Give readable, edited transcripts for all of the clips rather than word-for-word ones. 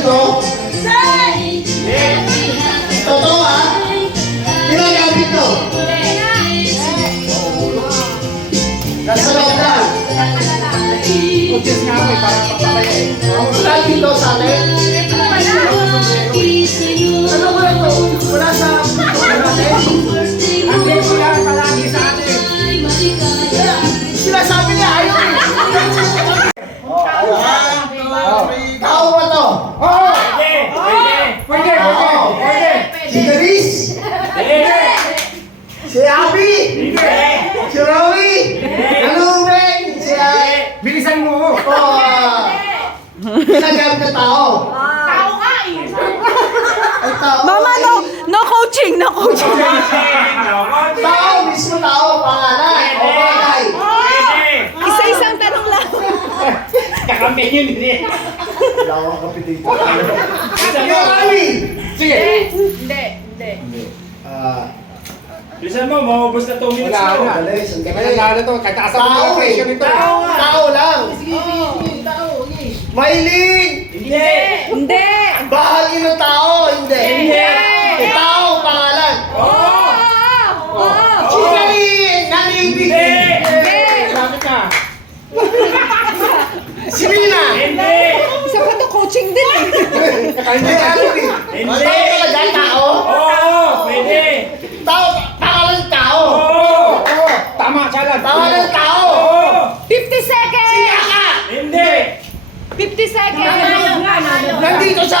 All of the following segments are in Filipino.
to? Totoo ha? Ginagamit to? Nasa loob na. Kutis nga mo eh, para papatay eh. Wala dito sa atin? Ano ko lang to? Wala sa natin? Ang lebo yan palagi sa atin. Sinasabi niya ayaw. Tao ba to? Oo! Pwede! Si Garis? Si Abby? Si Rowie? Ano ba? Si Bilisan mo! ginagamit na tao. Tao nga eh. Ay, tao. Mama, no coaching, no coaching. Tao, mismo tao, pangalan. O bagay. Isa-isang tanong lang. Kakampi yun hindi. Wala akong kapitito. Si Rowie? Sige! Hindi. Bilisan mo, maubos na 2 minutes Wala mo. na. Dali, sandali. Kaya nalala to, kahit taas ako Tao ng presyo nito. Tao lang. Mahilig. Hindi. Bahagi ng tao, hindi. Tao, pangalan. Chikari, nanibig. Bakit ka? Si Lina. Hindi! Isa pa to coaching din eh. Hindi, nanibig. Hindi. Tao talaga, tao. Oo! Pwede! Tao, pangalan tao. Oo! Tama, chalan. Pangalan tao. Oo! 50 seconds. Hindi! 50 seconds. Nandito sa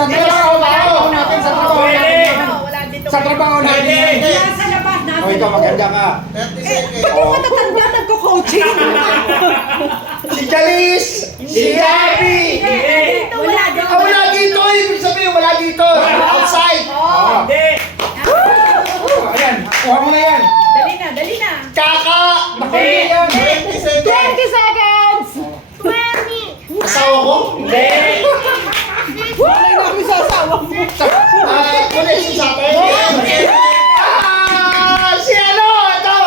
trabaho tao. natin sa trabaho Pwede! natin. Wala dito. Sa trabaho natin. Pwede! Nasa labas, nasa O ikaw, maganda ka. Pati matatanda nagko-coaching. Si Jalis. Si Abby. Dito, wala dito. Wala dito. Ibig sabihin, wala dito. Outside. Hindi! Ayan, kuha mo na yan. Dali na. Kaka. Hindi yan. 20 seconds. Asawa ko? Hindi! Wala na kami sa asawa mo. Connection sa atin? Si ano? Ito!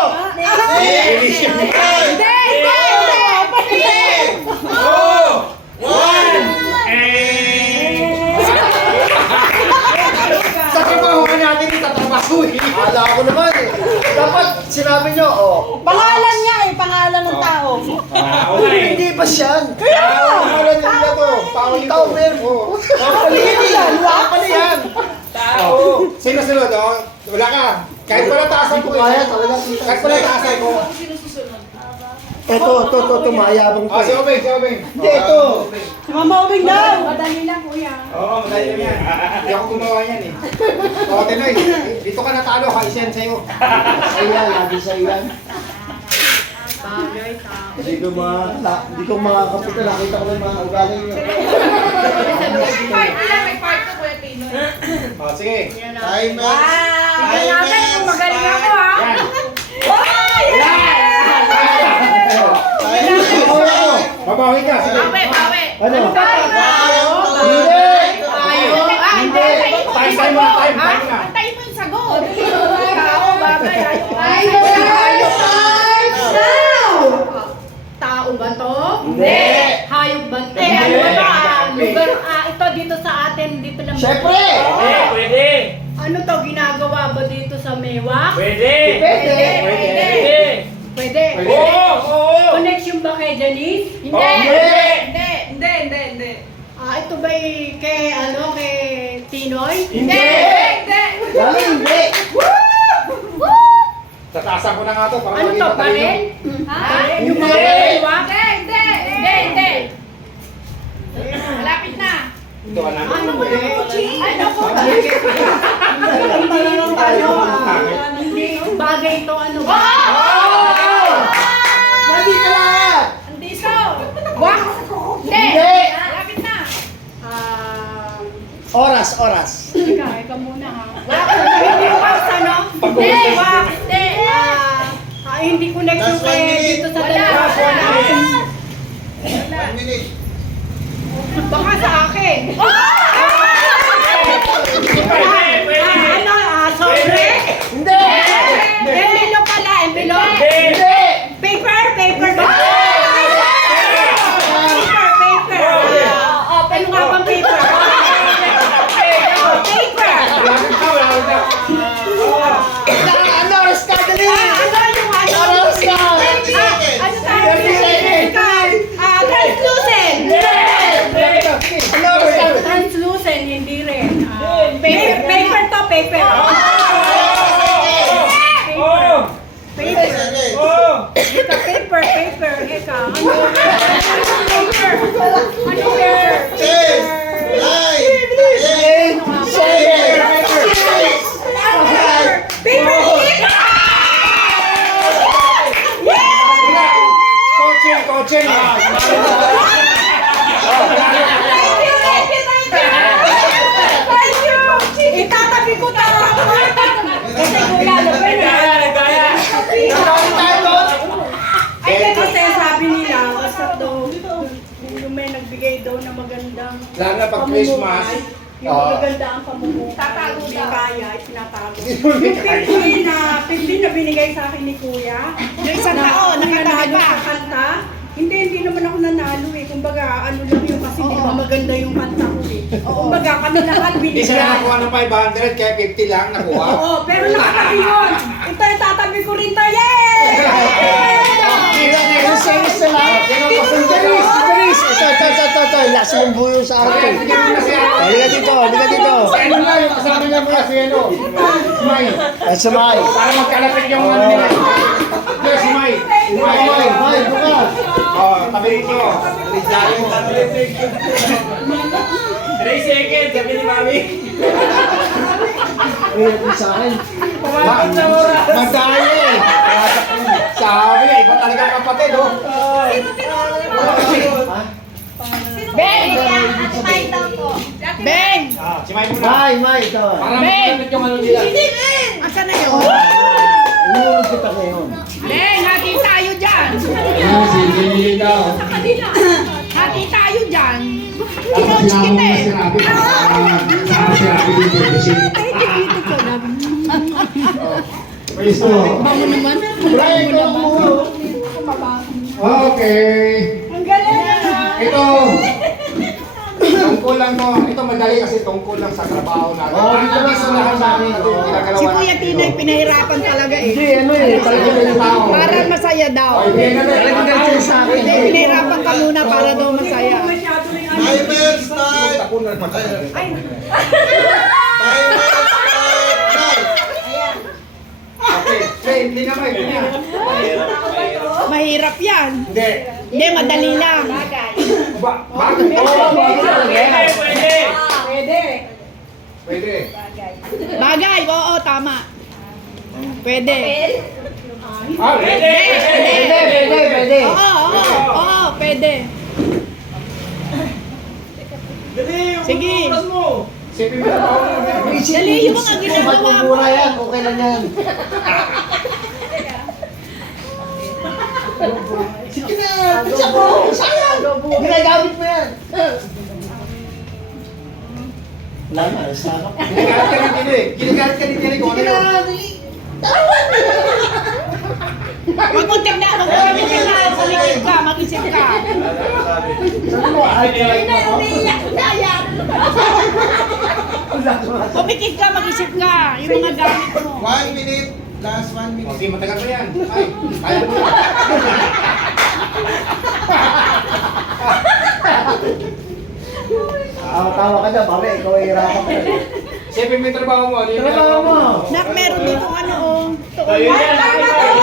Hindi. Two! One! Sa trabaho ka natin, itatrabaho eh. Akala ko naman eh. Dapat sinabi nyo, Pangalan niya eh, pangalan ng tao. Okay! hindi ba siyan? Pangalan nila to. Tao ito. Tao meron. Kapali yan. Tao! Sino sunod? Oh? Wala ka. Kahit pala taasan ko. Kaya talaga. Kahit pala taasan ko. Ito, mayabang Ah, si Obeng, si Obeng. Hindi, ito. Si Mama Obing daw. Madali lang, kuya. Oo, madali lang yan. Hindi ako gumawa yan eh. Oo, Tenoy. Dito ka natalo, kaisen sa'yo. Ayan, lagi sa iyan. Bagay, tao. Hindi ko makakapito. Nakita ko yung mga ugali nyo. May part ko, kuya Pinoy. Oh, sige. Tingnan natin kung magaling ako, ha? Yan. Babawi ka, sige. Bawi. Ano? Hindi. Hindi. Time mo, time na. Antayin mo yung sagot. Tao, bagay, Tao ba to? Hindi. Hayop ba to? Ano ba to? Lugar, ito dito sa atin, dito lang. Siyempre. Pwede! Ano to, ginagawa ba dito sa Mewak? Pwede! Pwede. Pwede! Pwede. Oo! Oo! Connection ba kay Janice? Hindi. Ito ba kay, kay Tinoy? Hindi. Lalo hindi. Tataasan ko na nga to. Ano to, baril? Yung mga Hindi. Mewak? Hindi. Malapit na. Ito ka na. Ano mo na coaching? Ano ko? Hindi bagay ito, ano ba? Nandito lang. Andito! Wak! Hindi! Hindi. Malapit na! Oras. Ikaw muna ha. Hindi wax, ano? Hindi! Wax! Hindi! Hindi connection kayo dito sa dalawa. Baka sa akin. Pwede! Ano? Sobre? Hindi. Envelope pala, envelope. Hindi. Paper ba? Paper. Ano nga bang paper? Coaching. Itatabi ko tayo. Kasi kuya, Nagaya. ay kasi sabi nila, basta daw, yung may nagbigay daw na magandang Lalo na pag Christmas. yung maganda ang pamumuhay. Tatago daw. Hindi kaya, itinatago. Yung pinili na binigay sa akin ni kuya. Yung isang taon, nakatabi nanalo pa. sa kanta. Hindi naman ako nanalo eh. Kumbaga, ano lang yun kasi di ba maganda yung kanta ko eh. Kumbaga, kami lahat Hindi siya binigyan. nakakuha ng 500, kaya 50 lang nakuha. Oo, pero nakatabi yun. Ito yung tatabi ko rin tayo. Yay! Ito. Last mong buyo sa akin. Halika dito. Ano lang yung kasama niya mula si ano? Smile. Ay, sumay. Para magkalapit yung ano nila. Yes, Smile. May, bukas. Oh, tabi rito. Liglayo mo. 3 seconds, sabi ni Mami. Ito sa akin. Pumapag na oras. Madali eh. Sabi, iba talaga kapatid, oh. Beng! Beng! Si Mike muna. May, ito. Para magkalapit yung ano nila. Asan na yun? Inuulog kita ngayon. Beng, hati tayo dyan! Hati tayo dyan! Kinoch kita eh! Pwesto. Bango naman. Okay. Ang galing na. Ito. Tungkol lang mo. Ito madali kasi tungkol lang sa trabaho natin. Oh, dito na sa lahat sa akin. Si Kuya Tinoy pinahirapan talaga eh. Hindi, ano eh. Talaga yung tao. Para masaya daw. Okay, bigyan na rin. Talaga ganito sa akin. Hindi, pinahirapan ka muna para daw masaya. Masyado rin ano. Timer start! Ako na naman. Timer start! Okay. Hey, hindi naman. Hindi na. Mahirap yan. Hindi. Hindi, madali lang. Bakit? Pwede. Pwede. Bagay, oo, tama. Pwede. Ah, pwede. Pwede. Oo, pwede. Dali, Sige. oras mo. Sipin mo na ako. Dali yung mga ginagawa mo. Magpupura yan. Okay lang yan. Sige na. Bisa mo. Sayang. Ginagamit mo yan. Wala na. Sarap. Ginagamit ka din eh. Ginagamit ka din kung ano yun. Huwag mong tignan, huwag mong tignan. Malikid ka, mag-isip ka. Sabi mo, ay, Pumikit ka, mag-isip ka. Yung mga gamit mo. 1 minute. Last 1 minute. Okay, matagal pa yan. Ay, kaya mo na. tawa ka na. Pare, ikaw ay hirapan ka. Sipin mo yung trabaho mo. Ano yung Trabaho mo. Nak, meron dito ano, oh. Ayun yan, ayun yan.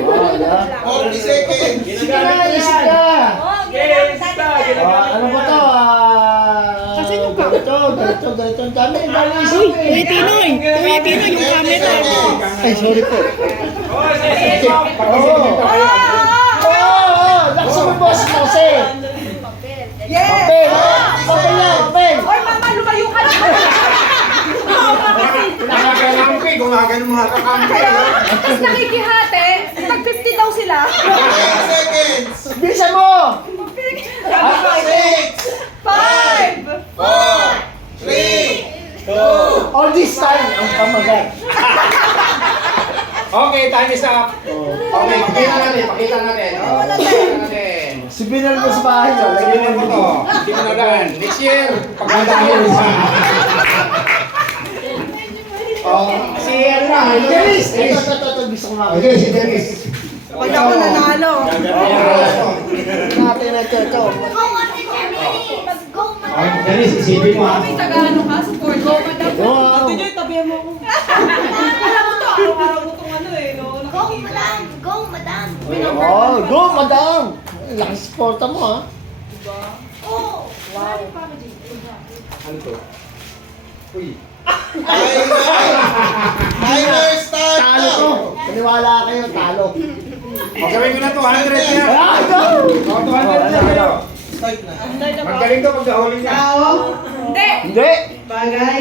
Oh, yeah. 40 seconds. Sige na, isip ka. Yes, ito, ginagamit Ano mo ba yan. to? Kasi yung ka- Ganito. Ang dami. Ang dami isip Uy, eh. Kuya Tinoy, yung camera. Ay, sorry po. Oh, sige, Oo. sige. Oo! Laksa mo, boss mo kasi. Papel! Papel na, papel! Hoy, mama, lumayo ka na. Nakakampi. Kung nakagano mga kakampi. Tapos nakikihate. Tag 50 daw sila. 10 seconds. Bilisan mo! 6, 5. 4, 3, All this time, ang pamagat. Okay, time is up. Okay, pakita natin. Pakita natin. Oh, pakita natin. Si Binal mo sa bahay nyo. Lagyan Lagyan mo mo to. Hindi mo nadaan. Next year, pagkandaan mo. Oh, si ano na. Dennis! Ito. Gusto ko nga. Okay, si Dennis. Pag ako nanalo. Natin na ito. Okay, Dennis, isipin mo ha. Taga-ano ka? Support ko. Madam. Wow! Tabihan mo ako. Alam mo to, araw-araw mo itong ano eh. No? Go, madam! Go, madam! Pinawa Oh, go, madam. Lakas sporta mo, ha? Ano to? Uy. Timer start Talo now. to. Paniwala kayo, talo. O, gawin ko na 200 yan. Ah, go! O, 200 na kayo. Start na. Magaling to pag nahuling niya. Hindi. Bagay.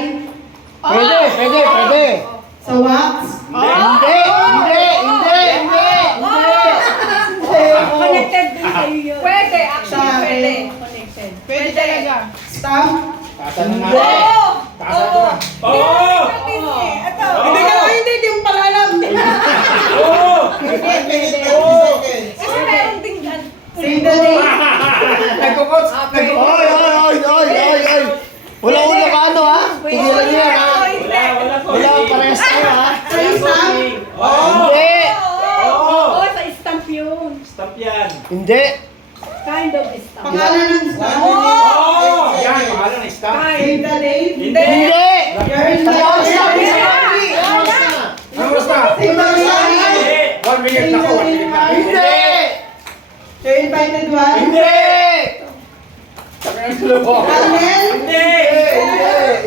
Pwede. Sa wax. Hindi. Connected din kayo yun. Pwede, actually, Sa pwede. connected. Pwede talaga. Stamp. Taasan na natin. Taasan ko na. Oo! Hindi ka lang, hindi yung pala alam. Oo! 5 minutes, 30 seconds. Kasi meron din gan. Single day. Nagko-coach. Oy. Wala ko na ano, ha? Tigilan niyo yan, ha? Wala ko parehas tayo, ha? Stamp. Hindi. Oo, sa stamp yun. Stop yan. Hindi. Kind of stamp. Pangalan ng 1 stamp. minute, 8 Yan, seconds. pangalan ng stop. Save the date. Hindi. Hindi. You're in the Ayaw, stop. Ano oras na? Save the date. Hindi. 1 minute na ko. 1 minute na. Hindi. You're invited one. Hindi. Daniel. Hindi.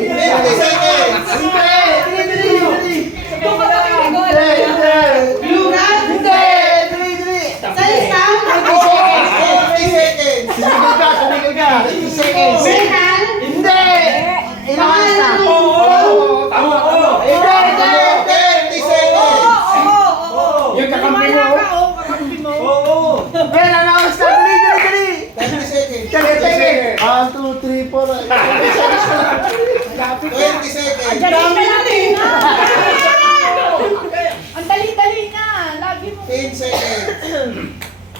50 seconds. Lugan. Sa stamp. 40 seconds. Tumigil ka. 50 seconds. Metal. Hindi. Ilang oras na? Oo. Tama ko. Hindi. 30 seconds. Yung kakampi mo. Oo. Ben, ano oras na? Dali. 30 seconds. 30 seconds. 1, 2, 3, 4. 20 seconds. Ang dali-dali na. Lagi mo. 10 seconds.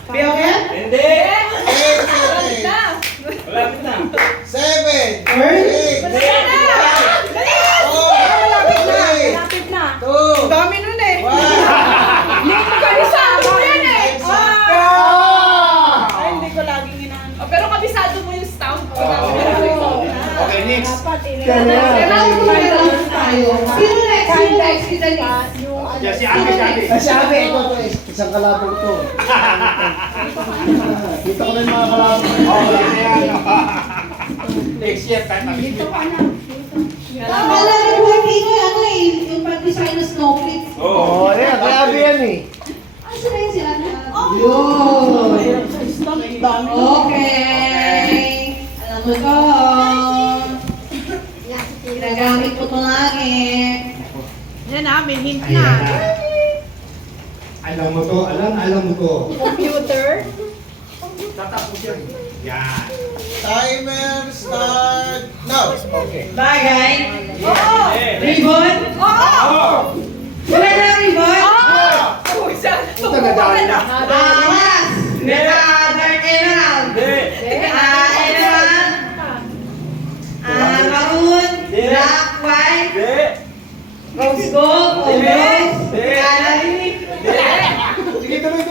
Biogen. Hindi. 10 seconds. Malapit na. 7, 6, Hindi. 5, 4, 3, Lapit na. 2, Dami nun eh. 1. Kabisado mo yan eh. Ah! Ay, hindi ko laging inaano. Oh, pero kabisado mo yung stamp. Okay, next. Sino next? Sino next? Yan, si Ate. Sabi, ito, isang kalabog to. Dito ko na yung mga kalabog. Next year, time na. Akala ko dito ano eh, yung pag-design ng snowflakes. Oo. Oo, yan, grabe yan eh. Ay, sila yung sila na. Yun. Okay. Alam mo ko. Ginagamit ko ito lagi. Yan na, may hint Ayan na. Alam mo to, alam mo to. Computer. Tatapos yan. Yan. Timer start now. Okay. Bagay. Oo. Ribbon. Oo. Wala na ribbon. Oo. Ito nadali na. Alas. Dark emerald. Hindi. Emerald. Maroon. Black, white. Hindi. Rose gold. O rose. Gallery. Sige, tuloy.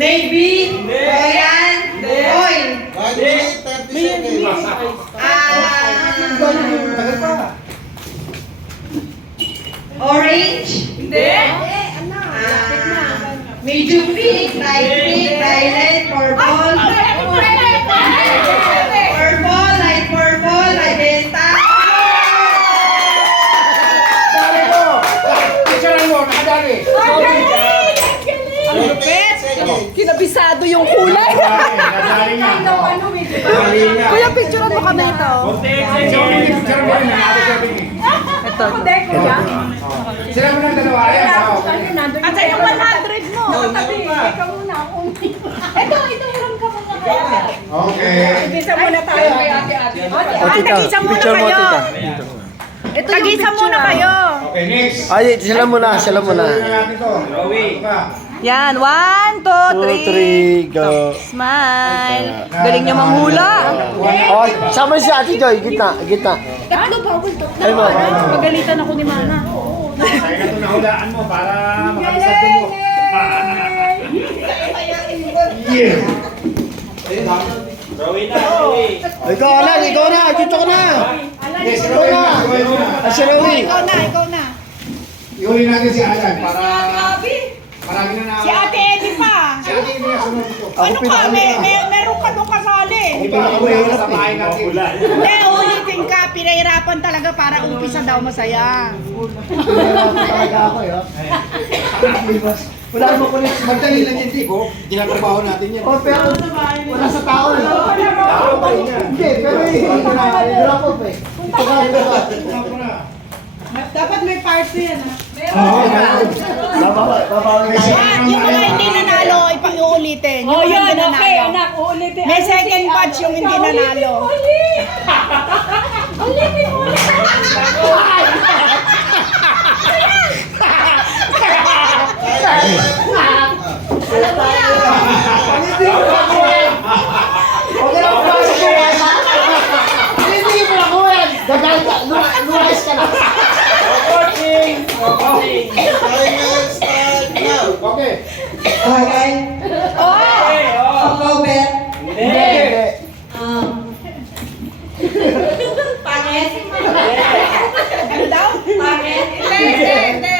Navy. Hindi. Royal. Oil. 1 minute, 30 seconds. Tagal pa. Orange. Hindi. Medium pink. Light pink. Violet. Purple. Purple. Light purple. Magenta. Dali mo. Picturean mo, nakadali. 20 seconds. Kinabisado yung kulay. Nadali nga. Nadali nga. Kuya, picturean mo kami ito. Konti Picture mo rin, nakadali sa tingin. Ito. Hindi, kuya. Sila mo ng dalawa. Ayan. At sa'yo 100 mo. Oh, Tabi, meron pa. ikaw muna. Ito, hiram ka muna kaya. Okay. Tagisa muna tayo. Tagisa muna Picture mo, kayo. tita. Tagisa muna kayo. Okay, next. Ay, sila muna. Tuloy na natin to. Drawing. Ito ka. Yan, 1, 2, 2, 3, go. Smile. Galing niya manghula. Oh, sama si Ate Joy, gitna. Tatlo bawal to. Ay, ba? Pagalitan ako ni Mana. Kaya na ito nahulaan mo para makabisado mo. Yeah. Drawing na. Drawing. Ikaw na, dito ka na. Okay, si Roy na. Si Roy na. Ay, si Roy. Ikaw na. Ihuli natin si Alan para Marami na Si Ate Eddie pa. Si Ate Eddie na sunod dito. Ano ka? Meron ka doon kasali. Hindi ba ako mahirap kasamahin natin? Hindi, ulitin ka. Pinahirapan talaga para umpisa daw masaya. Talaga ako yun. Wala mo ko rin. Magdali lang yung tipo. Ginatrabaho natin yan. Oh, pero wala sa tao eh. Hindi, pero i-drop off eh. Ito ka, ito ka. Dapat may party yan ha. Babawi tayo. At yung mga hindi nanalo, ipag-uulitin. Yung Oh, mga yun. hindi Okay, nanalo. anak. Uulitin. May second batch yung hindi nanalo. Ulitin mo. Okay lang, pumasok mo yan. Hindi mo lang kuhan. Gagalit ka. Lumayas ka na. Timer start now. Okay. Okay. Hindi. Pangit. Ano daw? Pangit. Hindi.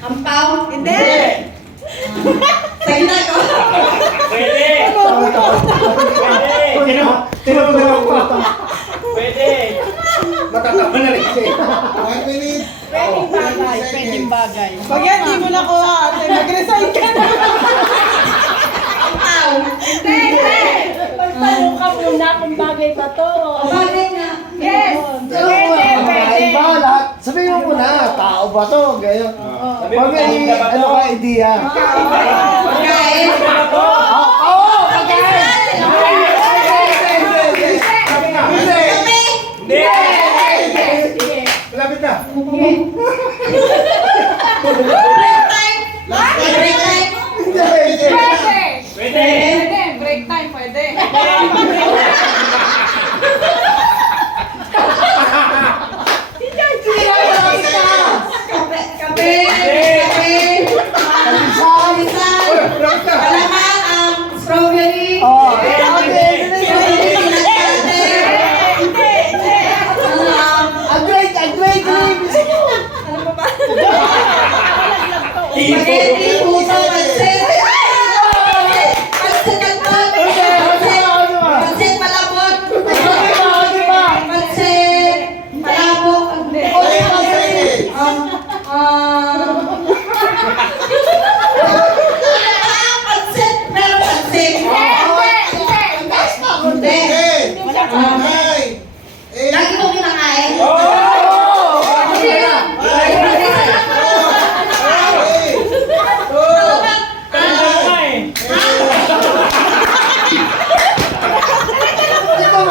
Ampaw. Hindi. Sa'yo na ko. Pwede! Pwede! Tinulong ko. Pwede! Matatama na rin siya. 1 minute. Pwedeng bagay. Pwedeng bagay. Pag yan, di mo na kuha ate. Mag-resign ka na. Ampaw. Hindi. Magtanong ka muna kung bagay ba to. Bagay nga. Yes. Iba lahat. Sabihin mo muna, tao ba to? Ganyan. Pag may ano ka idea. Bagay. Oo, pagkain! Hindi! Malapit na. Last 5 minutes. Pwede! Break time, pwede. Strawberry. Oh, ang great dreams! Spaghetti, puso, pansit. Pansit kalbot. Pansit malabot. Pansit malabot. Hindi. 30 seconds. Pansit, pero pansit. Hindi. 10, 9, 8, Lagi mo kinakain.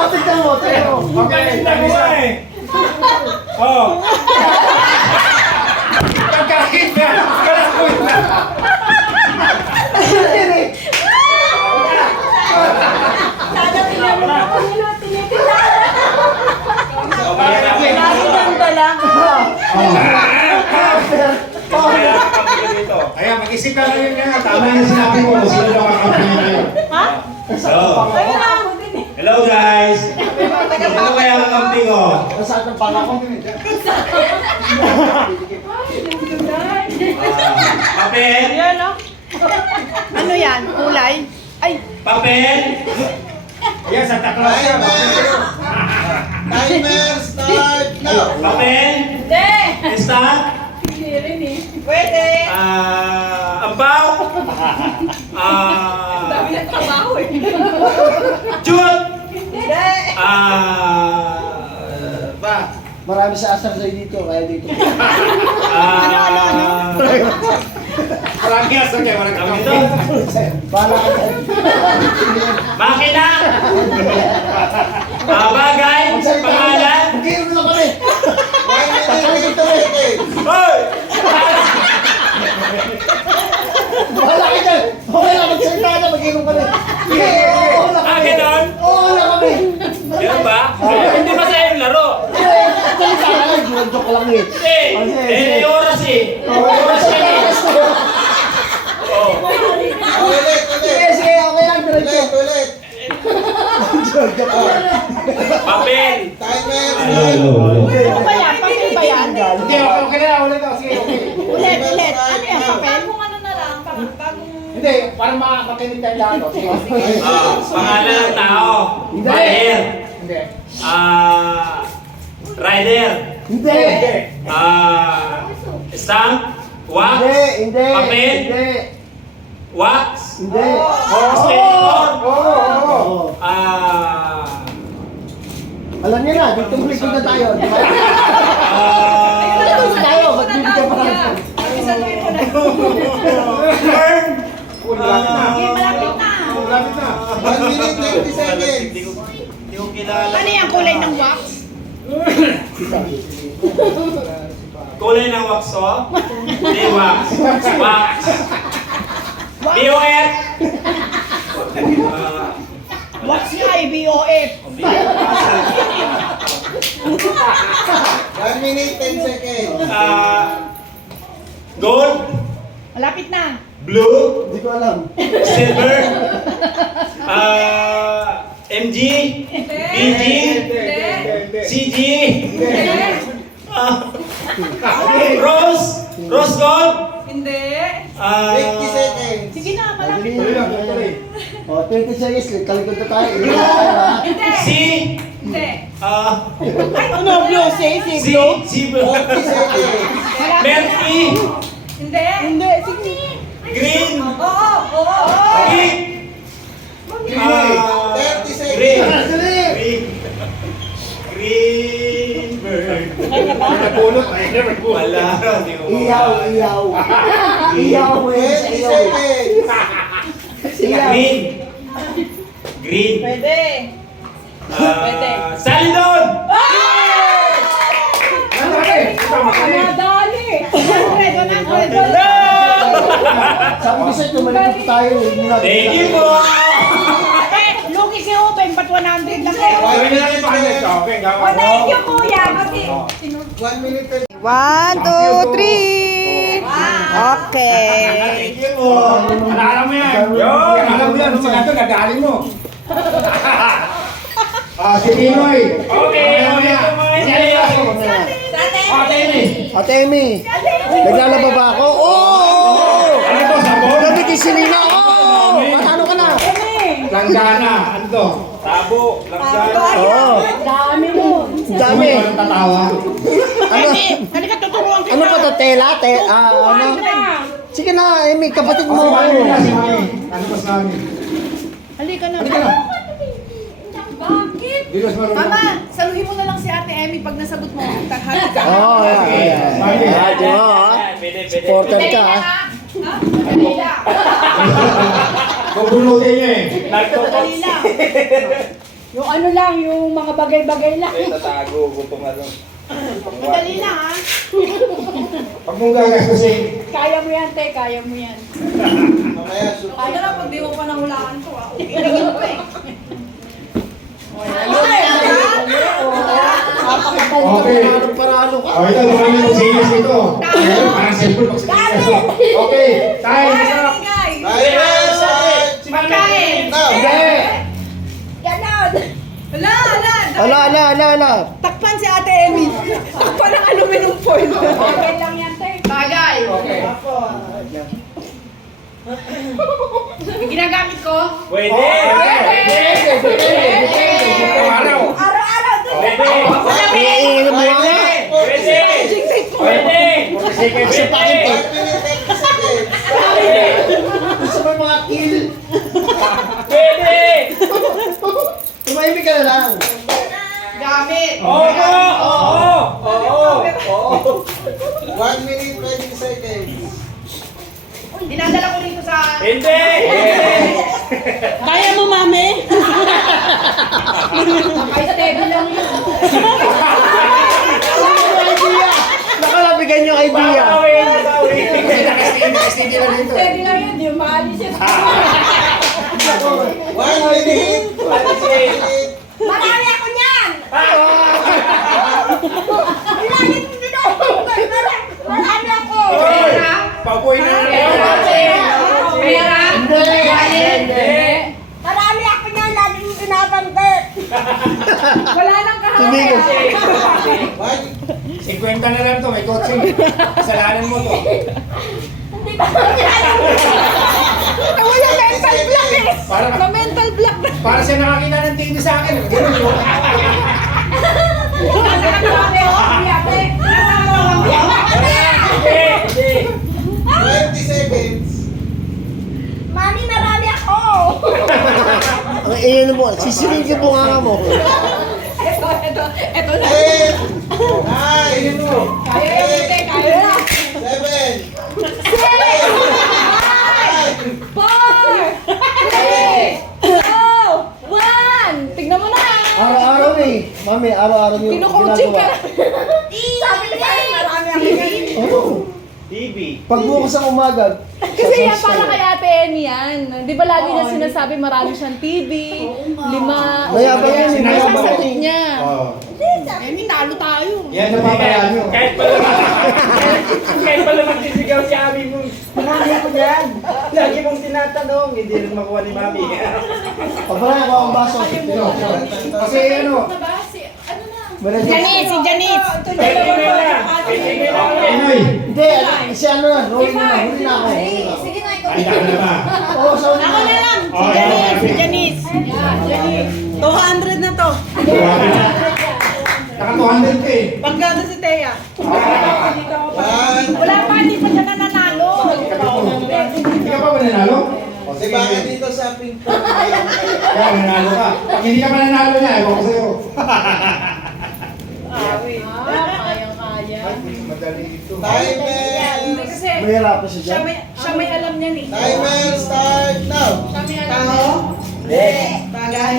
Tignan mo. Okay, Tabi isa. eh! Oh! Pagkain na. Kalakoy na. Kaya kapag dito. Ayan, mag-isip ka lang yun nga. Tama yung sinabi mo. Sino lang kakampanya ngayon? Hello guys! Ano kaya ang kampi ko? Nasaan ang pangako? Papel? Ano yan? Kulay? Ay, Papel? Ayan, Santa Claus ka. Timer start now. Papel? Hindi. Start? Hindi rin eh. Pwede. Ampaw? Dami ng trabaho eh. Jut? Hindi. Pa? Marami sa asar sa'yo dito, kaya dito. Marami nga sa kaya. Marami Tawag kang dito? Bala ka dyan. Makina? Bagay? Pangalan? Hindi mo na kami. 1 minute, 50 seconds. Hoy! Bala ka dyan. Okay lang, magsalita na, mag-inom kami. Sige, oo na kami. Ganon? Oo na kami. Ganun ba? Hindi ba sa'yo yung laro? Salita ka lang, joke lang eh. Hindi! May oras eh! Oras ka na! Oh. Ulit. Sige, okay lang, diretso. Ulit. Joke lang. Papel! Timer start. ano ba yan? Papel ba yan? Hindi, okay na. Ulit ako. Sige, okay. Ulit. Ano yan? Papel? Hindi, para makinig tayo lahat. oh. Sige. Pangalan ng tao. Hindi. Bayer. Hindi. Rider. Hindi. Stamp. Wax. Hindi. Papel. Hindi. Wax. Hindi. Spectator. Oo. Alam niyo na, dito muli na tayo. Di ba? Dito tayo, ba't bibigyan pa lang? Malapit na. Malapit na. Malapit na. 1 minute, 30 seconds. Hindi ko kilala. Ano yung kulay ng wax? Kulay ng wax, oh? Hindi wax. Wax. B-O-F. Wax nga eh, BOF. 1 minute, 10 seconds. Gold. Malapit na. Blue. Hindi ko alam. Silver. MG. BG. CG. Rose. Rose gold. 50 seconds. Sige na, malapit Tuloy na. lang, tuloy. O, 20 seconds, kalikod na tayo. Hindi na tayo, ha? C. Ano, blue? Say, C. blue. C. 40 seconds. Mercy. Hindi, sige. Green. Oh. Pink. 30 seconds. Green. Dali! Green. Green bird. Napulot. Ay, never go. Wala. Hindi ko Iyaw, iyaw. Iyaw mo yun sa 20 iyaw. seconds. Iyaw. Green. Green. Pwede. Pwede. Salidon! Madali. 100, 100. Sabi ko sa'yo, tumalikod tayo. Thank you po! Lugi si Open, ba't 100 lang kayo? Gawin na lang yung pakinig. Okay, gawin. Thank you, kuya. Kasi 1 minute, 30 1, 2, 3. Okay. Thank you po! Alala mo yan. Alala mo yan. Sa kanto, nagaling mo. Si Pinoy. Okay, okay po mga inyo. Ate Amy, naglalaba ba ako? Oo! Ano to, sabon? Gabi kay Selena, oo! Matalo ka na! Langgana. Ano to? Tabo, langsana. Oo! Dami mo. Dami! Ano tatawa? Ano? Halika, tuturuan kita. Ano pa to? Tela? Ano? Sige na, Amy, kapatid mo. Si Mami na, si Mami. Ano pa sa amin? Halika na. Halika na. Bakit? Dito sa marunong. Mama, saluhin mo na lang si Ate Emmy pag nasagot mo. Taghalik ka. Oo, yan. Ah, di ba, ha? Pwede, pwede. Supporter ka, ha? Dalila. Kubunutin niya eh. Dalila. Yung ano lang, yung mga bagay-bagay lang. Tatago ko itong ano. Madali lang, ha? Pag mong gagastusin. Kaya mo yan, te. Kaya mo yan. Mamaya, shoot. Kaya na pag di mo pa nahulaan to, ha? Okay, naging pa eh. Okay. Paralo ka. Oh, ito, naman yung serious ito. Parang cellphone pag serious. Okay, time. Ingay. Timer start. Pagkain. Now. Hindi. Ganon. Ala. Ala. Takpan si Ate Emmy. Takpan ng aluminum foil. Bagay lang yan, te. Bagay. Okay. Yung ginagamit ko, Pwede! Araw. Araw-araw din. Pwede! Iingin mo nga. Pwede! Pwede! Kasi bakit 1 minute, 30 seconds. gusto mo yung mga kill? Pwede! Tumahimik ka na lang. Gamit. Oo! Oo! 1 minute, 20 seconds. Dinadala ko rito sa... Hindi! kaya mo, mami? May steady lang yun. Nakalabigan yung idea. Nakastige lang dito. Steady lang yun, di mo maalis yan. 1 minute, 20 seconds. Marami ako niyan! Marami ako! Papoy na Pera? Hindi. Marami ako niyan, lagi yung binabanggit. Wala nang Tumigil. kahapon. 50 na lang to, may coaching. Kasalanan mo to. Hindi ba? mental block eh. Para- Na mental block. Para siya nakakita ng TV sa akin. Ganun yun. Nasa katabi, oh, biyate. Nasa katabi. Hindi, hindi. 20 seconds. Mami, marami ako. Ang mo, sisirin mo nga mo. Ito na. 10, 9, Kaya yun, te, kaya na. 7, 4, 3, 2, 1. Tignan mo na. Araw-araw eh. Mami, araw-araw yung Kino-coaching ka. Sabi ka sa'yo, marami ako yan. Oo. TV. Pagbukas ang umaga. Kasi yan para kay Ate Eni yan. Di ba lagi niya sinasabi marami siyang TV, 5. Mayabang yan, Ay, mayabang sasagot yan. niya. Oo. Emi, talo tayo. Yan ang papayan nyo. Kahit pala magsisigaw si Ami mo. Marami ko yan. Lagi mong tinatanong, hindi rin makuha ni Mami. Pagpala ko ang baso. Kasi ano, Janice, si Janice. Pinoy. Hindi, si ano na, rolling na, huli na ako. Sige na, ikaw. Ay, dami na ba? Oo, sa huli Ako na na. lang. Oh, Si Janice, yeah. si Janice. Janice. 200 na to. Naka 200 ka eh. Pagkano si Thea? 1. Wala pa, hindi pa siya nananalo. Hindi ka pa mananalo? Si baka dito sa ping pong. Kaya mananalo ka. Pag hindi ka mananalo niya, ewan ko sa'yo. Kaya-kaya. Madali ito. Timer. Kasi Mahirap siya siya dyan. may alam niyan eh. Timer start now. Siya may alam niyan. Bagay.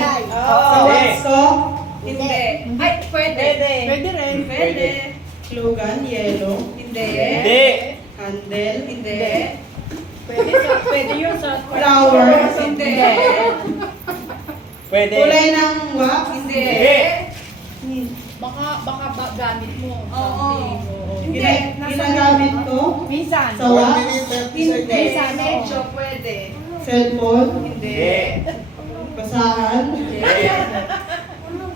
Hindi. Hindi. Ay, pwede. Pwede rin. Pwede. Slogan, yellow. Hindi. Hindi. Handle, Hindi. Pwede yun sa Flowers. Hindi. Pwede. kulay ng wax. Hindi. Hindi. Baka gamit mo. Oo. Hindi. Ginagamit ko Minsan. sa 1 wax. minute 30 Hindi. seconds. Sa medyo pwede. Cellphone. Hindi. Basahan.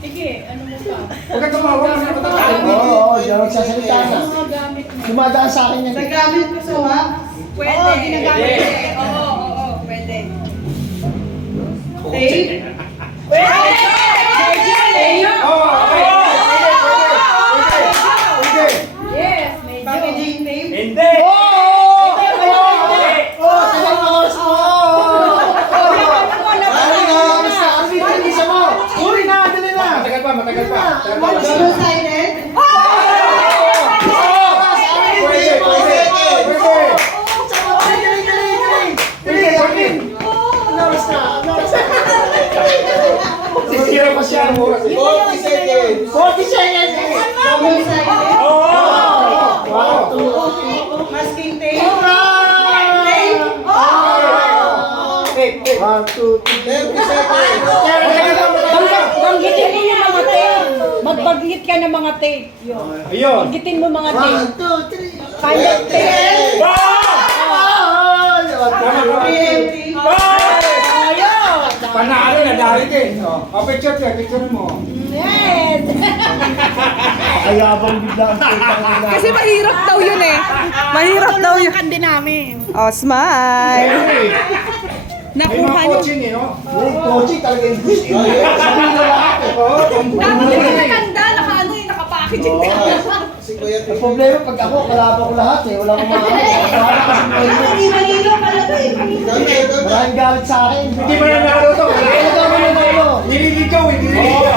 Sige, ano mo pa? Huwag ka tumawa kasi matatalo mo. Oo, diyan magsasalita na. Mga gamit mo. Dumadaan sa akin yan. Nagamit ko sa wax. Pwede. Oo, ginagamit Hindi. ko. Oo, pwede. Tape. Pwede! Oo, okay. Pwede. Yes, medyo. Packaging tape. Hindi. Oo! Oo, tagal mo oras mo! Bilisan mo! Huli na, dali na! Matagal pa, matagal pa. Matagal pa. Double-sided. Pwede, pwede, pwede. Sisira pa siya ang oras eh. 40 seconds. 40 seconds! Double-sided. Wow. Masking tape. Tape, tape. 1, 2, 3. 30 seconds. Banggitin mo yung mga tape. Magbanggit ka ng mga tape. Ayun. Banggitin mo mga tape. 1, 2, 3. Pilot tape. Preemptive. Panalo na dahil din. O, picture ka, picture mo. Yes! Ayabang bigla ang putang ina. Kasi mahirap daw yun eh. Mahirap daw yun. Tulungan din namin. Oh, smile. May Nakuha mga niyo. coaching eh, no? Yung coaching talaga yung gusto. Sabihin mo lahat eh. Oo, Dapat yung maganda, naka-ano eh, naka-packaging ka. Si Kuya Ang problema pag ako, kalaban ko lahat eh. Wala akong mga wala kasi mga Hindi malilo pala to eh. maraming galit sa akin. Hindi mo nanalo to. Kaya ka mo nanalo. Nililigaw eh, nililigaw.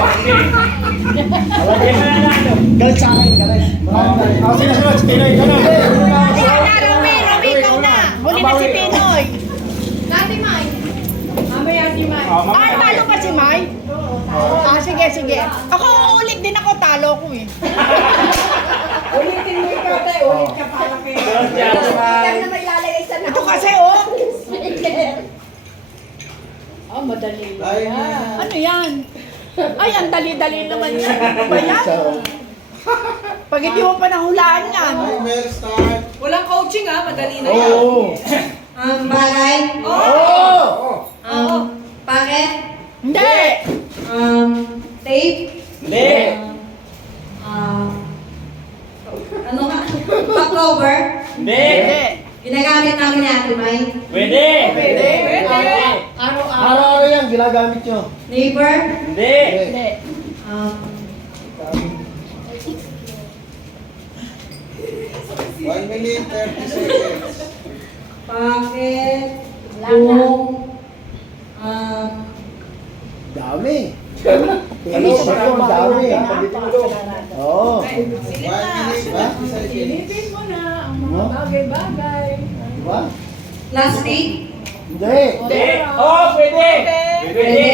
Galit sa akin, galit. Maraming galit. Ako sinasunod, Pinoy ka na. Ikaw na, Rami, ikaw na. Huli na si Pinoy. Nati Mai. Mamaya si Mai. Ah, talo pa si Mai? Ah, sige, sige. Ako, ulit din ako, talo ko eh. Ulitin mo ikaw tayo. Ulit ka para kay. Ito kasi, oh. Oh, madali. Timer. Ano yan? Ay, ang dali-dali naman yan. Ano ba yan? Pag hindi mo pa nahulaan yan. Timer start. Walang coaching ah, madali na Oo. Bagay. Oo. Packet. Hindi! Tape. Hindi. Ano nga? Back-cover. Hindi. Hindi. Ginagamit namin ni Ate May. Pwede. Pwede. Pwede. ginagamit nyo? Neighbor? Hindi. Hindi. One minute, 30 seconds. Bakit kung Dami. Ano sa yung dami? Oo. 1 minute, 30 seconds. mo na ang mga bagay-bagay. Diba? plastic? Hindi. Hindi. Oh, pwede. Pwede.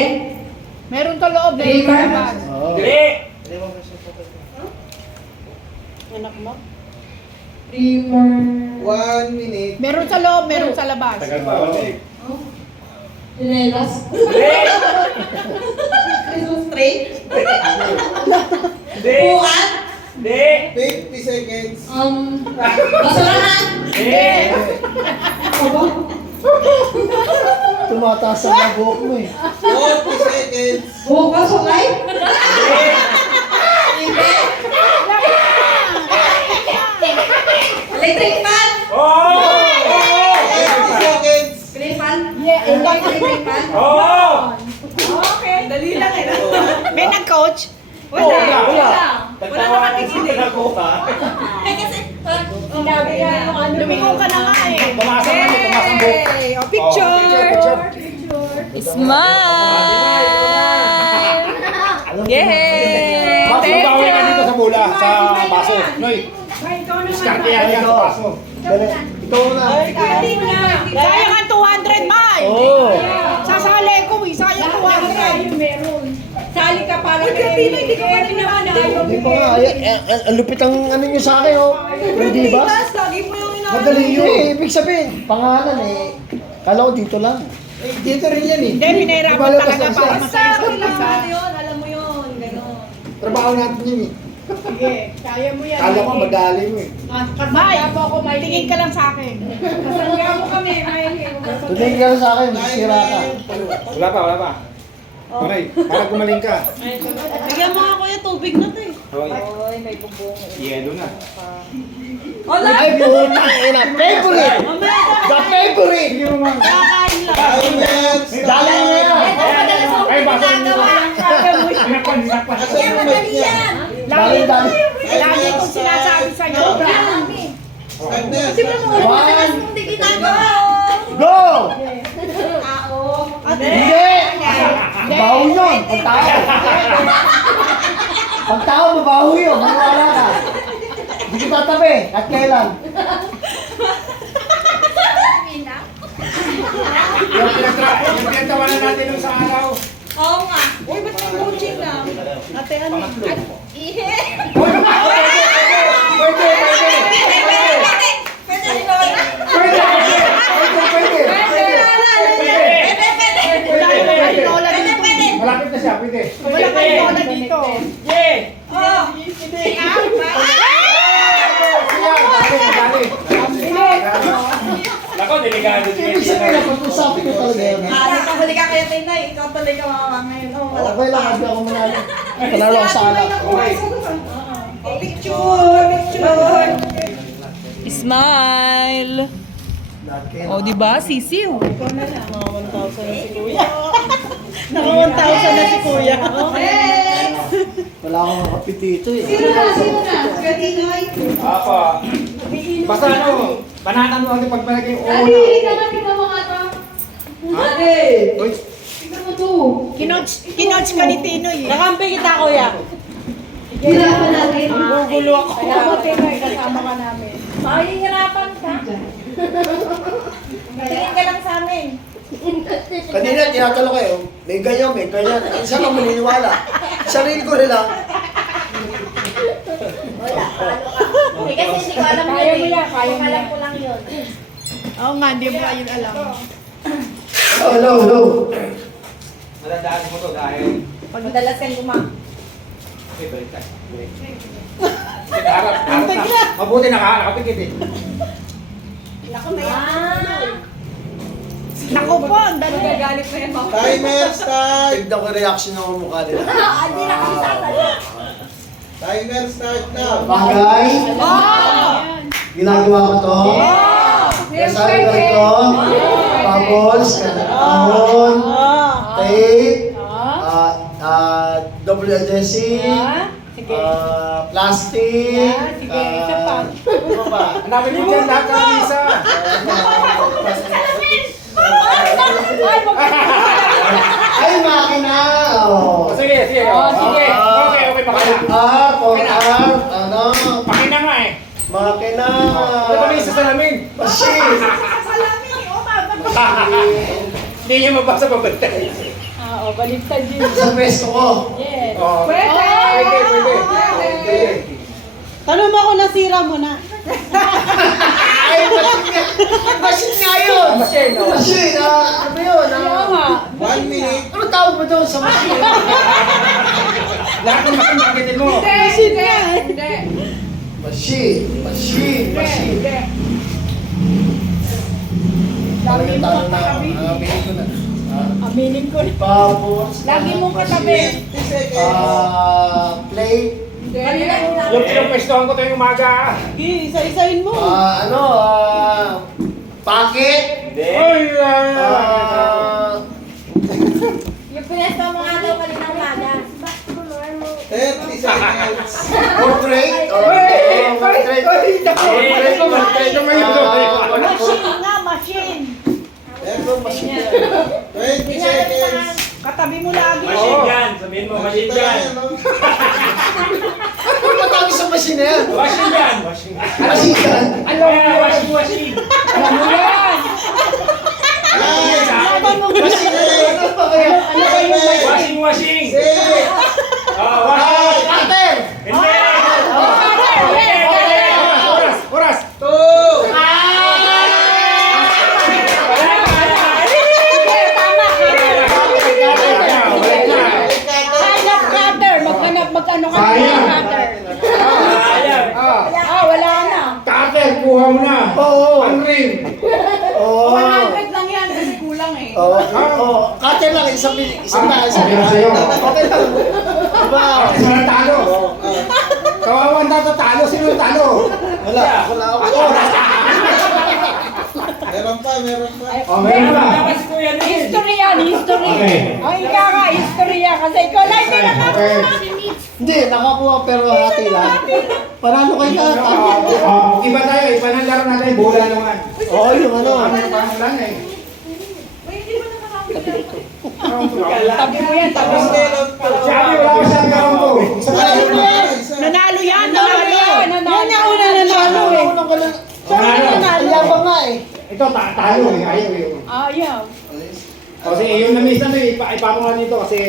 Meron sa loob, meron sa Paper? labas. Oo. Hindi. Anak mo? Paper. 1 minute. Meron sa loob, meron sa labas. Tagal pa ulit. Chinelas? Hindi. Christmas tree? Hindi. Puan? Hindi. 50 seconds. Basurahan? Hindi. Tumataas ang mga buhok mo eh. 40 seconds. Bukas ulay? Electric fan? Oh! 30 seconds. Electric fan? Yeah, Electric fan? Oh! May nag-coach? Wala. Wala nakatingin ako ka. Lumingon ka na nga eh. Tumasang ano, tumasang buhok. Hey, oh, picture. Smile! Yay! Bakit Thank bawal you! ka dito sa bola, sa baso? Noy, diskarte yan sa baso. Dali. Ito na. Sayang ang 200, May. Oo. Sasali ko eh, sayang 200. Sali ka para kay hindi ko pa pinapanayo. Hindi pa nga. Ang lupit ang ano nyo sa akin, oh. Hindi ba? Lagi mo yung Madali yun. Eh, ibig sabihin, pangalan eh. Kala ko dito lang. Eh, dito rin yan eh. Hindi, pinahirapan Lumalabas talaga lang siya. para masaya sa isa. yun, alam mo yun, gano'n. Trabaho natin yun eh. Sige, kaya mo yan. Kala ko madali mo eh. May, tingin ka lang sa akin. Kasangga mo kami, may Tumingin ka lang sa akin, sira ka. Wala pa, wala pa. Okay, para gumaling ka. Bigyan mo nga kuya tubig na to eh. Okay. may bubong. Yelo na. Wala! Ay, puta ina. Favorite! The favorite! Kakain lang. Timers! Dali mo yan! Ay, baso mo. Sinakpan, sinakpan. Asan yung mic niya? Dali, dali. Lagi kong sinasabi sa'yo. Start na yan. One, Hindi ginagawa. go! Tao. Hindi! Mabaho yun, pagtao. Pagtao, mabaho yun. Maniwala ka. Hindi ko tatabi, at kailan. Yung pinagtawanan natin nung sa araw. Oo nga. Uy, ba't may coaching lang? Ate, ano? Ihe. Pwede, pwede. Pwede si Lola. Pwede, pwede. Wala naman kay Lola dito. Malapit na siya, pwede. Wala kay Lola dito. Yeah! Nako, delikado Ibig siya. sabihin, pag-usapin ko talaga yun. Nakahuli ka kaya Tinay. Ikaw tuloy ka makawa ngayon. Oh, wala Okay lang, hindi ako manalo. Panalo ako sa alak. Picture! Picture! Smile! O, di ba? Sisiw. Naka 1,000 na si Kuya. Wala akong makapitito eh. Sino na? Kuya Tinoy? Apa. Basta ano, banatan mo ang pagbalagay yung ulo. Ate! Uy, Kinoch ka ni Tinoy eh. Nakampi kita, Kuya. Hirapan natin. Gugulo ako. Kaya Tinoy, kasama ka namin. Mahihirapan ka. Tingin ka lang sa amin. Kanina, tinatanong kayo, may ganyan, may ganyan. Isa lang maniniwala. Sarili ko nila. Eh, kasi hindi ko alam Kaya mo yan, kaya mo yan. ko lang yun. Oo nga, hindi mo ayun alam. Hello, hello. malandaan mo to dahil. Madalas kang Okay, balik tayo. Harap, harap na. Mabuti nakapikit eh. Naku po, ang dali. Nagagalit na yan, mama. Timer start! Tignan ko yung reaction ng mukha nila. Hindi na kami sasali. Timer start na! Bagay, ginagawa ko to. Kasali ko ito. Tapos, kahon. tape, Ah. double adhesive, Ah. Sige. plastic, Sige, isa pa. ano ba? Hanapin mo dyan lahat ng visa. Ay, makina! Oh. Sige, sige. Oh, sige. Okay, okay, makina. Ano? Pakina nga eh. Makina! Ano ba may isa sa namin? Machine! Hindi niya mabasa pabantay. Ah, baliktad din. Sa pwesto ko. Yes. Oh. Pwede. Pwede. Tanong mo kung nasira mo na. Ay, machine nga yun! Machine, oh. Machine, ano ba yun? Kaya nga. 1 minute. Ano tawag mo doon sa machine? Lahat ng machine marketin mo. Machine yan. Machine. Lagi mo Talo na. katabi. Aminin ko na. Aminin ko. Tapos, Lagi mong katabi. 50 seconds. plate. Yung pinapwestuhan ko tuwing umaga. Sige, isa-isahin mo. Packet. Ay, Yung pinesto mo nga daw kanina umaga. 30 seconds. Portrait. Portrait. Machine nga, machine. 20 seconds. Katabi mo lagi. Machine gun. Sabihin mo, machine gun. Ano ba tawag sa machine na yan? Machine gun. Machine gun. Alam mo yan, washing. Alam mo yan. Machine na yan. Ano ba kaya? Ano ba yung Washing. Six. Cutter. Hindi. Oras. 2. Hanap cutter. Mag-ano ka ng cutter. Wala na. Cutter, kuha mo na. Oo. Ang ring. Oo. 100 lang yan kasi kulang eh. Oo. Cutter lang. Isang tayo. Okay na sa'yo. Okay lang. Diba? Kasi talo. Kawawan tatalo. Sino yung talo? Wala. Wala ako. Meron pa. Oh, meron ba? History yan, history. Okay. Ang ikaw nga, history yan. Kasi ikaw lang din Okay. Hindi, nakakuha pero hati lang. Panalo kayo lahat. Iba tayo. Iba ng laro natin. Bola naman. Oo, yung ano. Parang lang eh. Tabi mo yan, tabi mo. Sabi, wala ko siyang gawin ko. Nanalo yan, Nanalo nanalo. yan, nanalo. Yan ang una nanalo eh. Unang ka lang. Nanalo. Ayabang nga eh. Ito, talo eh. Ayaw eh. Ayaw. Kasi yung na-miss na ito, ipamo nga nito kasi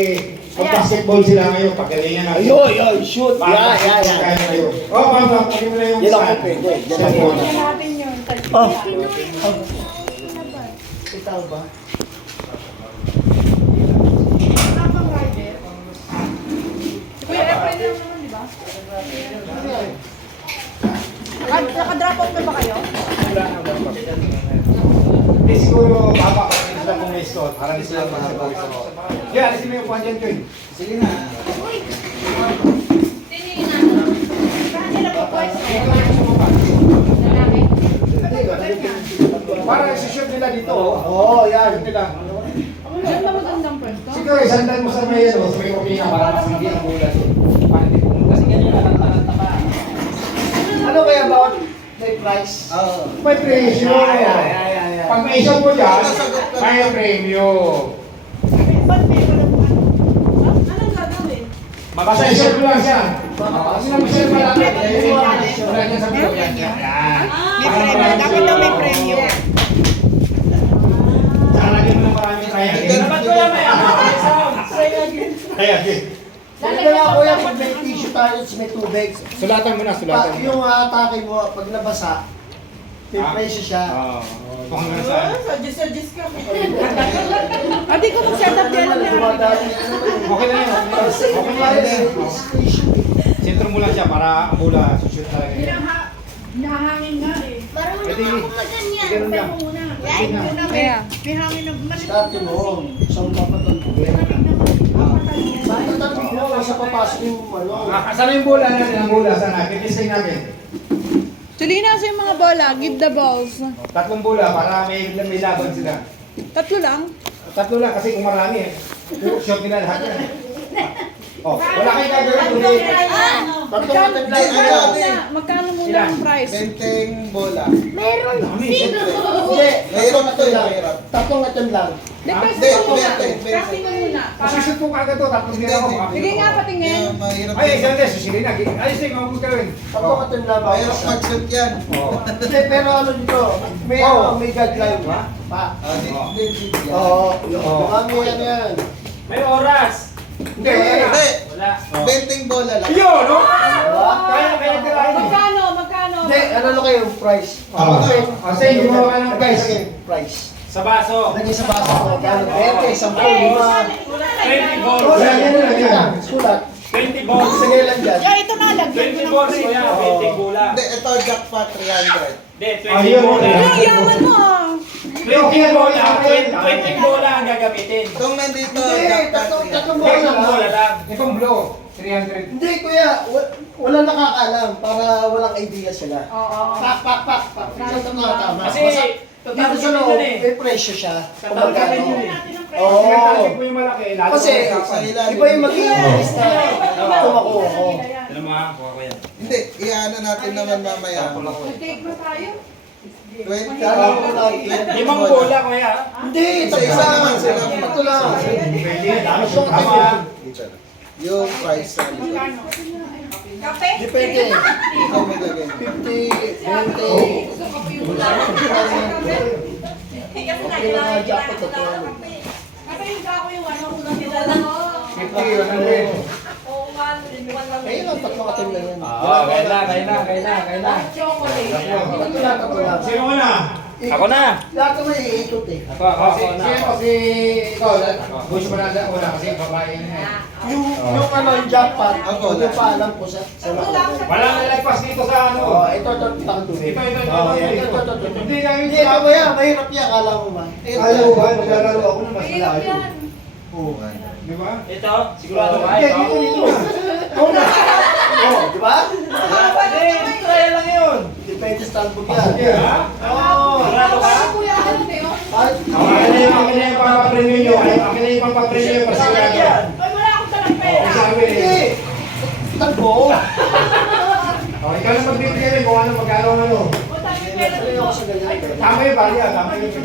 pag-basketball sila ngayon, paggalingan natin. Ayun, shoot. Kaya ngayon. Oh, pag mo na yung Yan ako saan. pwede. Yan Sa ako. phone. Tingnan natin yun. Oh. Ito ba? Kuya, pwede lang naman, di ba? Naka-drop off na ba kayo? Hindi siguro baba ko sila pumesto para hindi sila masasabi ko. Yeah, alisin mo yung puwan dyan, Joy. Sige na. Saan sila po pwede? Para isi-shoot nila dito. Oo, yan. Shoot nila. Diyan na magandang pwesto. Siguro, isandan mo sa may ano, sa may kopinga para mas hindi ang bulan. Kasi ganyan lang pa. Ano kaya bawat may price? May presyo. Pag may issue po dyan, may premyo. Anong gagawin? Basta issue ko lang siya. Kasi naman siya malaki. Wala niya sa video yan. Yan. May premyo. Dapat daw may premyo. Saka lagyan mo ng maraming triangle. Dapat ko lang may Triangle. Pwede na kuya, pag may tissue tayo, may tubig. Sulatan mo na, sulatan mo. Yung atake mo, pag nabasa, may presyo siya. Oo. Kung hanggang saan. Suggest ka. Hindi ko mag-set up din. Dumadaan. Okay na yun. Okay na yun. Sentro mo lang siya para ang bola sushoot talaga. Nahangin nga eh. Pwede yun. Ganun lang. Pwede na. Kaya. May hangin na malit. Dati mo, isang kapatid. Bakit dati mo, sa papasok yung ano? Saan yung bola natin? Ang bola, saan? Kitisay natin. Tulina sa yung mga bola. Give the balls. Tatlong bola para may laban sila. Tatlo lang. Tatlo lang kasi kung marami eh. Shot nila lahat yan. Oh, wala kayong gagawin kundi Tatlong atin lang. Magkano muna ang price? Benteng bola. Hindi. Mahirap ito lang. Mahirap. Tatlong atin lang. Kasi mo muna. masushoot mo kagad to, tatlong Hindi, ginagawa mo. hindi. Sige nga, patingin. Mahirap. Ay, isang des, susilin na. Ay, sige, mamamod ka rin. Tatlong atin lang. Mahirap mag-shoot yan. Hindi, pero ano dito? May may guideline ba? Pa. Hindi. Oo. Mami, ano yan? May oras. Hindi, wala na. Hindi. Wala. Benteng bola lang. Yun, no? Diba? Kaya tirahin eh. Magkano? Hindi, ano lang kayo? Price. Kasi hindi mo ka ng price. Price. Sa baso. Lagi sa basa ko. Kano? 20, 10, 5. 20 balls. Wala, yan lang. Sulat. 20 balls. Sige lang dyan. Kaya ito na, lagyan 20 mo ng balls ko yan. 20 bola. Hindi, ito jackpot 300. Hindi, 20 Ayun. bola. Ay, yaman mo ah. 20 bola. 20 bola ang gagamitin. Itong nandito, Hindi, jackpot 300. tatlong bola 20 bola lang. lang. Itong blow, 300. Hindi, kuya. Wala nakakaalam para walang idea sila. Pak. Ito na tama. Kasi, Dito sa loob, may presyo siya. Kung magkano. Oo. Oo. mo yung malaki, lalo Kasi, Sa ilalim. iba yung mag-i-increase na tumakuha ko. Alam mo ha, kuha ko yan. Hindi, iyaano natin naman mamaya. Take mo tayo? 20. Kaya ko lang. 5 bola kuya. Hindi, Isa naman sila. Ito lang. Tama. Tama. Yung price sa Kape? Depende. Ikaw maglagay. 50, 20. Okay lang nga jackpot ito. Kasi yung kako yung ano, unang nila 50, 100. Ayun lang, tatlong atin lang yan. Kaya na. Tatlo lang. Sino ka na? Ako na. Lahat naman iikot eh. Si ikaw, gusto mo na wala kasi babae yun eh. Yung ano, yung jackpot, Ako, hindi pa alam ko sa mga. Wala na nalagpas dito sa ano. Oh, ito, takatuloy. Ito. Hindi Hindi kami ito ba yan? Mahirap yan, akala mo man. Ayaw ba? Maglalaro ako na mas malayo. Di ba? Ito, sigurado ka. Hindi, Ito. dito. Oh, di ba? Hindi, try lang yun. Depende sa talbog yan. Ha? Sigurado ka? Akin na yung pampapremyo nyo. Akin na yung pampapremyo nyo. Pasigurado. Wala akong talang pera. Sabi Hindi. Talbo. ikaw na magbibigay rin kung ano magkano ano. Tuloy ako sa ganyan. Tama yung baliya, tama yung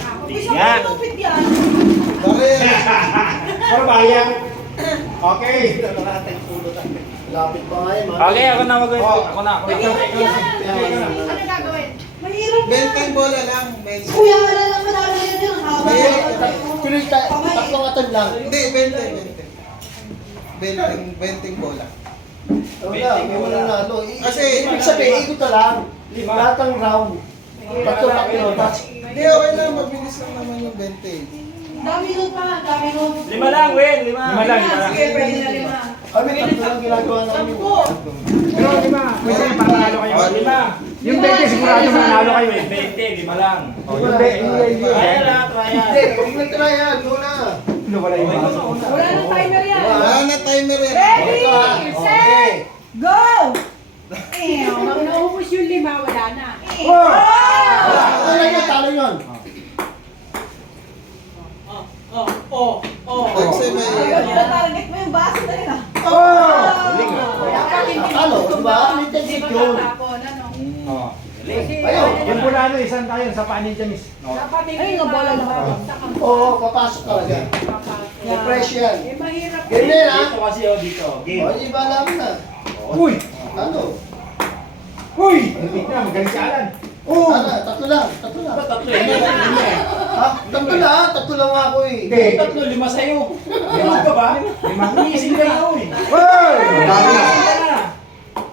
Nga. Bakit? Pero baliya. Okay. Lapit pa nga yun, man. Okay, ako na mag Ako na. Ano gagawin? Mahirap Benteng bola lang. Kuya, wala lang manalo yan yun. Tuloy tatlong atin lang. Hindi, benteng bola. Wala, may mananalo. Kasi- Ibig sabihin, ikot na lang. Lahat ng round. Tatlo. Hindi, okay lang. Mabilis lang naman yung benteng. Dami nun pa, dami nun. 5 lang, Wen. 5 lang. Sige, pwede na 5. Kami tatlo lang ginagawa namin. Pero lima. Pwede panalo kayo. 5. Yung 20 sigurado manalo kayo eh. 20, 5 lang. Yung 20. Kaya lang, try yan. Hindi, huwag nag-try yan. Muna. Ano wala yung Wala nang timer yan. Wala na timer yan. Ready, Okay. go! Pag naubos yung 5, wala na. Talo yun. Kasi may... Target mo yung baso na yun. Talo, di ba? May technique yun. Ayun, yung pula isang tayo sa panin dyan is. Ay, nga bola na ako. Oo, papasok talaga. May pressure yan. Mahirap. Ganyan ha? Dito kasi, dito. O, di ba alam na? Uy! Ano? Uy! Tignan, magaling si Alan. Oo. Tatlo lang. Ha? Tatlo lang ako eh. Hindi. 5 sa'yo. Tulog ka ba? 5. Iisip ka na, uy. Uy! Dami na.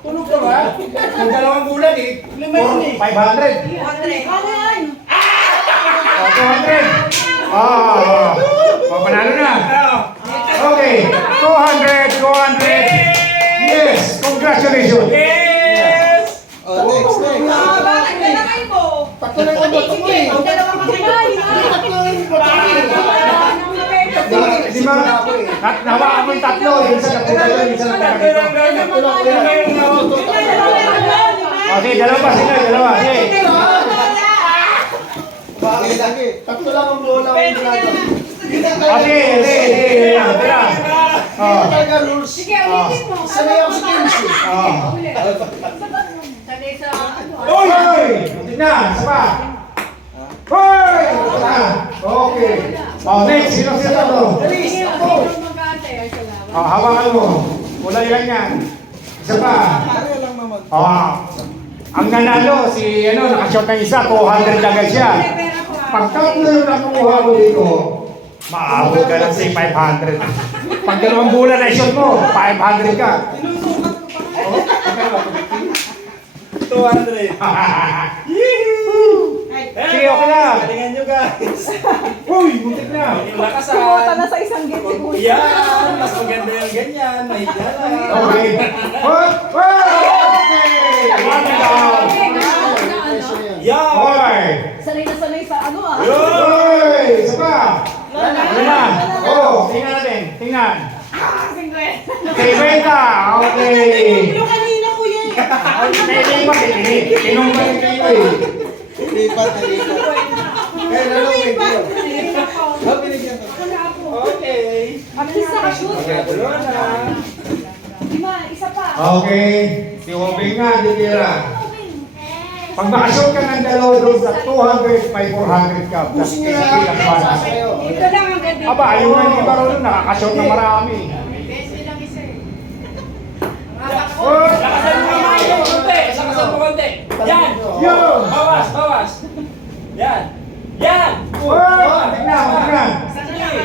Tulog ka ba? Kung dalawang bulan eh. 500. Ano yan? 200. Panalo na. Okay. 200. Yes! Congratulations! Yes! next. Bakit kailangan mo? Tatlo lang ang boto ko eh. Ang dalawa kasi Tatlo lang ang boto ko eh. Di ba? Nahawakan mo yung tatlo. Yung isa napunta doon, yung isa napunta dito. Tatlo lang kuya. Okay, dalawa pa sila. Sige. Bakit lagi? Tatlo lang ang bola ang ginagawa. Ate, tira. Oh. Talaga rules. Sige, ulitin mo. Sanay ako sa games eh. Oh. Sanay sa ano. Hoy! Tingnan, isa pa. Hoy! Ito na. Okay. Oh, next, sino to? Dalis, ako. Mag-ate, ay salamat. Oh, hawakan mo. Kulay lang yan. Isa pa. Pareho lang naman. Oh. Ang nanalo, si nakashot ng isa, 200 agad siya. Pag tatlo yung nakukuha mo dito, maabot ka lang sa 500. Pag dalawang bulan na shot mo, 500 ka. Oh, 200. Sige, okay na. Galingan nyo guys. Uy, butik na. Sumota na sa isang gate si Kuya. Yan, mas maganda yung ganyan. Mahiga lang. Okay. Hoy! Okay! One down. Yan. Hoy! Sanay na sanay sa ano ah. Hoy! Isa pa. Ano na? Oh, tingnan natin. Tingnan. 50. Okay. Yung kanina kuya eh. Nilipat eh. Tinunggal yung kayo eh. Lipat. Kaya lalawin ko. Binigyan ko. Okay. At least nakashoot. Gulo na. Lima, isa pa. Okay. Si Obing nga, ditira. Pag makashoot ka ng dalawa doon sa 200 by 400 ka. Plus 50 lang para. Ito lang ang ganda. Aba, ayaw nga ni Baro doon, nakakashoot na marami. Besi lang isa eh. Hoy! Lakasan mo naman yung konti. Lakasan mo konti. Yan. Yo! Bawas. Yan. Yan. Hoy! Tingnan.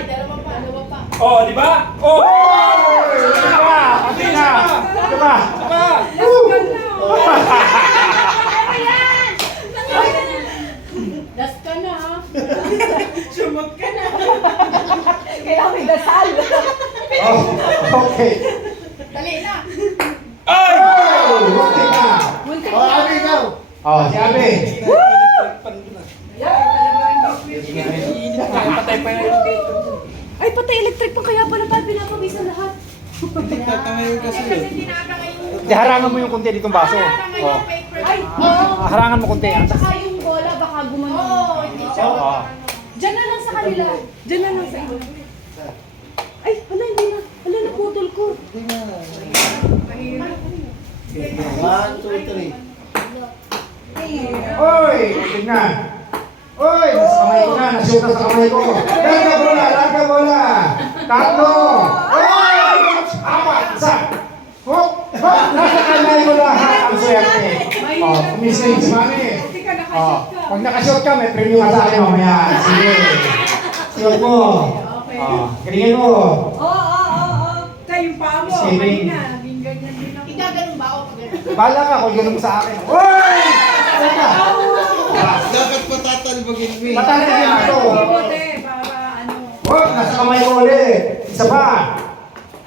Dalawa pa. Oh, di ba? Oh. Hoy! Diba? Diba? Diba? Diba? Das ka na ha. Sumot ka na. Kaya may dasal. Oh, okay. Dali na. Ay! Oh! Buti na. Oh, Abi, ikaw. Oh, si Abi. Patay pa yung dito. Ay, patay electric pa kaya pala pinapawisan lahat. Tatangayin kasi Kasi eh. tinatangay yung... Di, harangan mo yung kunti ditong baso. Tinatangay Oh. yung paper. Ay, oo. Harangan mo kunti. At saka yung bola baka gumano. Oo, hindi siya. Oo. Diyan na lang sa kanila. Diyan na lang sa inyo. Ay, hala, hindi na. Hala, naputol ko. Hindi nga. 1, 2, 3. Oy! Tingnan. Oy! Nasa kamay ko na. Nashoot na sa kamay ko. Larga bola. Tatlo. Oy! Apat. Isa. Hop! Hop! Nasa kamay ko lahat. Ang swerte. Oh, kumising si Mami. Oh, pag nakashoot ka, may premium ka sa akin mamaya. Sige. Shoot mo. Oh, galingan mo. Kaya yung paa mo, Saving. kanina, naging ganyan din ako. Igaganon ba ako pag ganun? Bala ka kung ganun mo sa akin. Oy! Dapat patatalbogin mo eh. Tatalagin ako. Bote, para ano. Huwag, nasa kamay ko ulit. Isa pa.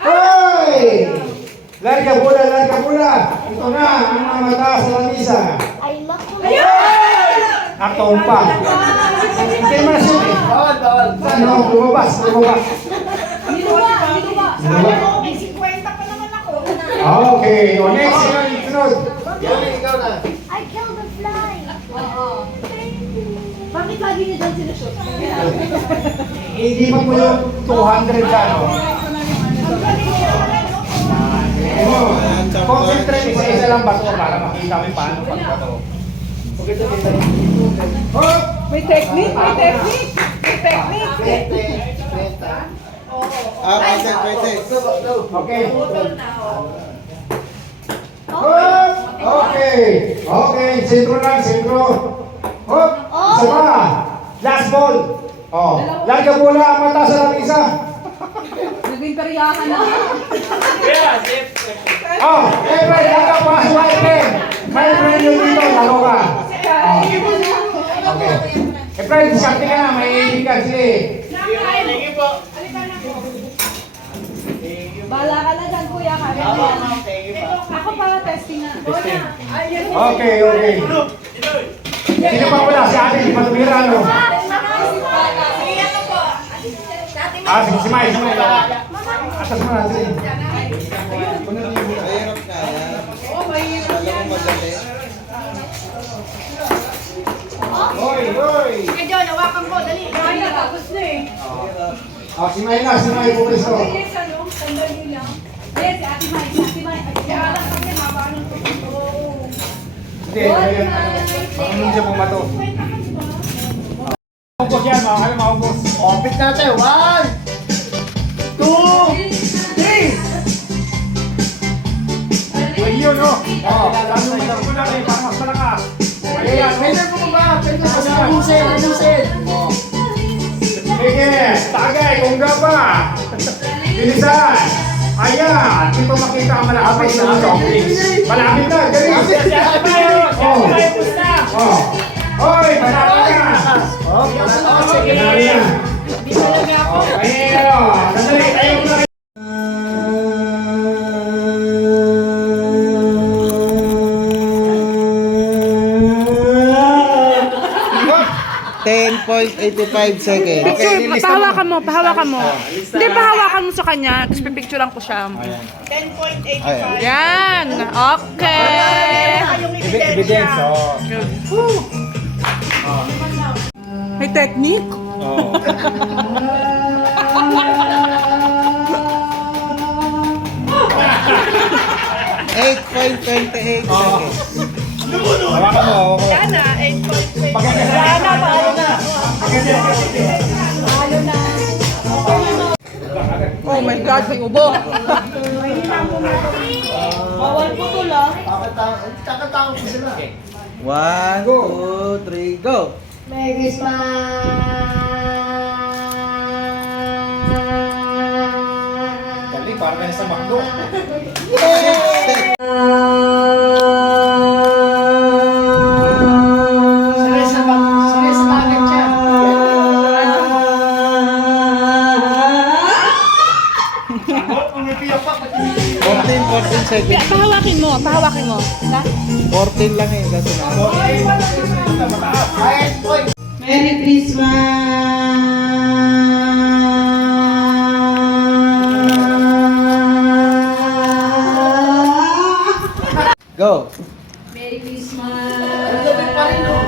Hoy! Larga bola. Ito na, ang mga mata sa lamisa. Nakataon pa. Hindi mo na shoot eh. Bawal. Ano, lumabas. Niluwa. Alam mo, may 50 pa naman ako. Okay, o next, sino yung sunod? Yami, ikaw na. Bakit lagi niya dyan sinashoot? Hindi mo yung 200 ka, no? Concentrate, isa lang bato para makita mo yung paano pagbato. Hop! May technique. Okay. Hop! Okay, sentro. Hop! Isa pa. Last ball. Oh, larga bola ang mata sa lamisa. Naging karyahan na. Yeah, safe. Oh, Efren, larga pa sa item. May friend yung dito, laro ka. Oh. Okay. Efren, diskarte ka na, may ibigan. Sige. Bala ka na dyan, kuya. Ako pa, testing na. Okay. Sino pa wala? Si ate, di pa tumira, no? Si Mai. Atas mo na, sige. Mahirap na yan. Alam mo madali. Hoy! Sige, John, hawakan ko, dali. Ay, natapos na eh. Oh, si May na, si May pumiso. Yes, ano? Sandali lang. Yes, si Ate Mai. Si Ate Mai. Ay, kaya lang kami, haba ng tuto. Hindi, ayan. Marunong siya pumato. Maubos yan, maubos. Orbit natin. 1, 2, 3. Ayun, oh. Oh, Tanong mo na rin, para mas malakas. ayan. Pwede po ba? Pwede po sa abusin. Sige, tagay, kungga pa. Bilisan. Ayan, dito makita ang malapit na chocolates. Malapit na, galing. Oh. Oh. Hoy, malapit na. Oh, sige. Sandali na. Oh, pero, sandali, tayo muna. 10.85 seconds. Picture, pahawakan mo. Hindi, pahawakan mo sa kanya. Tapos pipicturean ko siya. 10.85. Yan. Okay. Yung ebidensya. May technique. Oh. 8.28 seconds. Hawakan mo, hawakan mo. Yan na, 8.5. Oh my God, may ubo. Bawal putol ah. Kakatawa ko sila. 1, 2, 3, go! Merry Christmas! Dali, para na sa McDo. Sanay sa bagay siya. 14 seconds. Pahawakin mo. Ha? 14 lang eh, kasi na. Ayan, boy. Merry Christmas! Go! Ang gabi pa rin, oh.